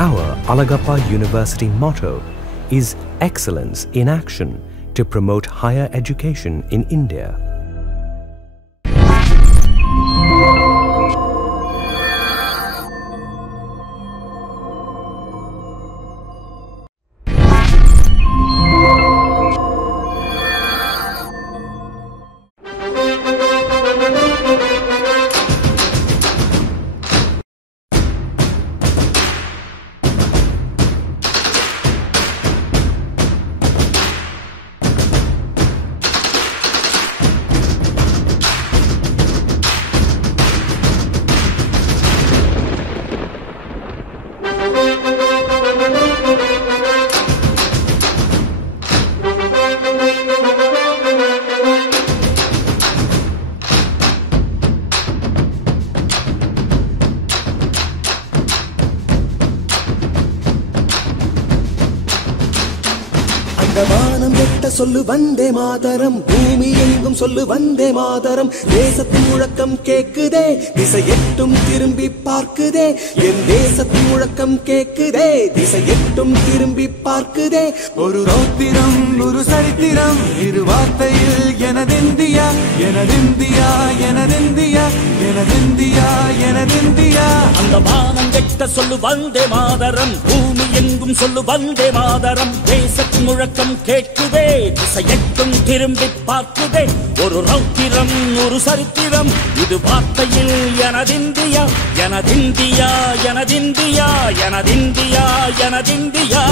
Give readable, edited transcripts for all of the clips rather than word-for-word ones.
Our Alagappa University motto is Excellence in Action to promote higher education in India. வானம் எட்ட சொல்லு வந்தே மாதரம், பூமி எங்கும் சொல்லு வந்தே மாதரம். தேசத்தின் முழக்கம் கேக்குதே, திசை எட்டும் திரும்பி பார்க்குதே. என் தேசத்தின் முழக்கம் கேக்குதே, திசை எட்டும் திரும்பி பார்க்குதே. ஒரு ரௌத்திரம் ஒரு சரித்திரம், இரு வார்த்தையில் எனதிந்தியா எனதிந்தியா எனதிந்தியா எனதிந்தியா எனதிந்தியா. அந்த வானம் எட்ட சொல்லு வந்தே மாதரம், பூமி எங்கும் சொல்லு வந்தே மாதரம். தேசத்தின் முழக்கம் கேட்குதே, திசை எட்டும் திரும்பி பார்க்குதே. ஒரு ரௌத்திரம் ஒரு சரித்திரம், இது வார்த்தையில் எனதிந்தியா எனதிந்தியா எனதிந்தியா எனதிந்தியா எனதிந்தியா.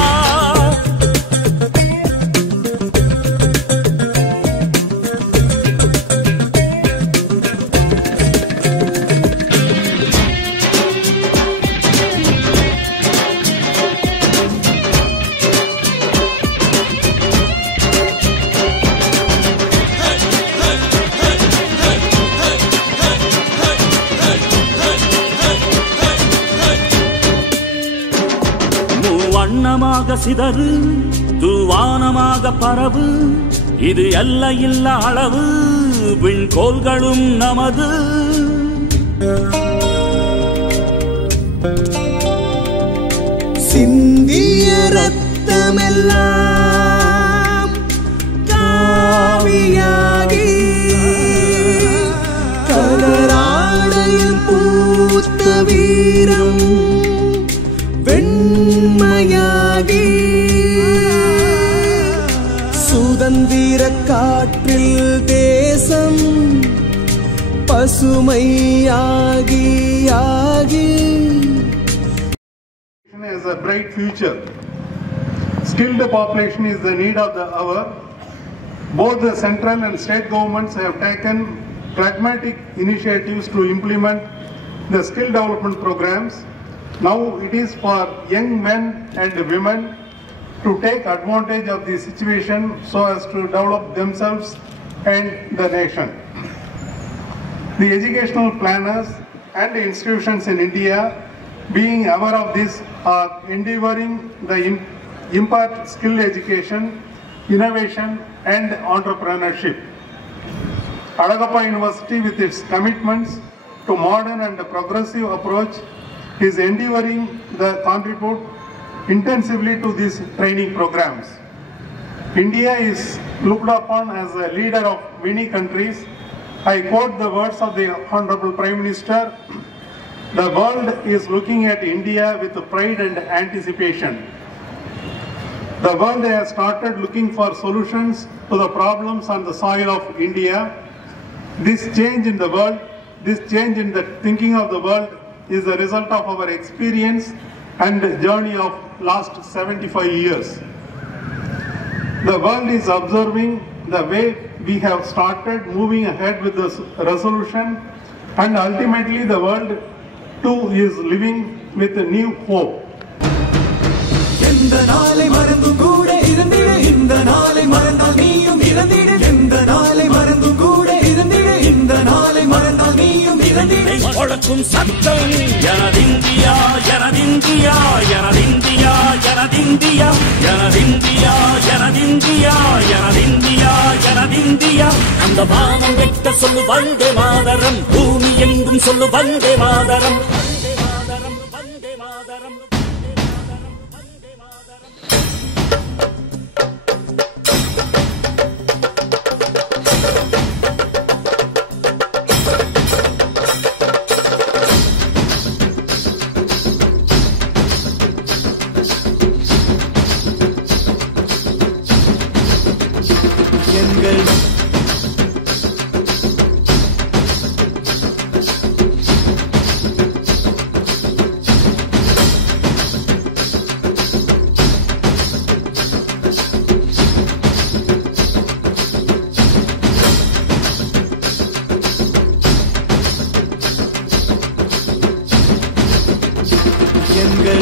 வண்ணமாக சிதறு தூவானமாக பரவு, இது எல்லையில்லா அளவு, விண்கோள்களும் நமது. சிந்திய ரத்தமெல்லாம் காவியாகி, கலராடையில் பூத்த வீரம் வெண்மையாகி, சுதந்திர காற்றில் தேசம் பசுமையாகி ஆகி. Is a bright future. Skilled population is the need of the hour. Both the central and state governments have taken pragmatic initiatives to implement the skill development programs. Now it is for young men and women to take advantage of the situation so as to develop themselves and the nation. The educational planners and the institutions in India, being aware of this, are endeavoring the impart skill education, innovation and entrepreneurship. Alagappa University, with its commitments to modern and progressive approach, is endeavoring to contribute intensively to these training programs. India is looked upon as a leader of many countries. I quote the words of the Honorable Prime Minister, "The world is looking at India with pride and anticipation." The world has started looking for solutions to the problems on the soil of India. This change in the world, this change in the thinking of the world is the result of our experience and journey of last 75 years. The world is observing the way we have started moving ahead with this resolution, and ultimately the world too is living with a new hope. எந்த நாளை மறந்தும் கூட இருந்திட, இந்த நாளை மறந்தால் நீயும் இறந்திட. எந்த நாளை மறந்தும் கூட இருந்திட, இந்த நாளை மறந்தால் நீயும் இறந்திட. கொடுக்கும் சத்தம் எனதிந்தியா எனதிந்தியா எனதிந்தியா எனதிந்தியா எனதிந்தியா எனதிந்தியா எனதிந்தியா எனதிந்தியா. அந்த வானம் எட்ட சொல்லு வந்தே மாதரம், பூமி எங்கும் சொல்லு வந்தே மாதரம். வந்தே மாதரம் வந்தே மாதரம்.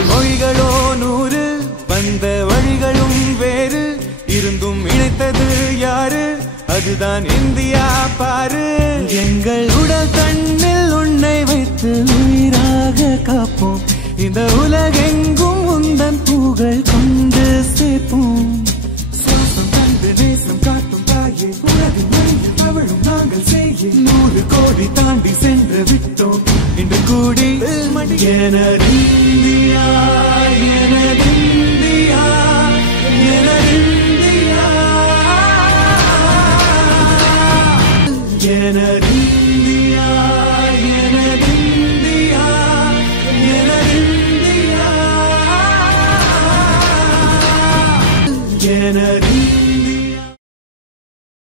மொழிகளோ 100 வந்த வழிகளும் வேறு இருந்தும் இணைத்தது யாரு அதுதான் இந்தியா பாரு எங்கள் உடல் தன்னில் உன்னை வைத்து உயிராக காப்போம் இந்த உலகெங்கும் உந்தன் புகழ் கொண்டு சேர்ப்போம் சுவாசம் தந்து நேசம் காட்டும் தாயே உலகின் வழியில் தவழும் நாங்கள் செய்ய 100 கோடி தாண்டி சென்று விட்டோம் இன்று கூடி எனதிந்தியா எனதிந்தியா எனதிந்தியா எனதிந்தியா எனதிந்தியா எனதிந்தியா எனதிந்தியா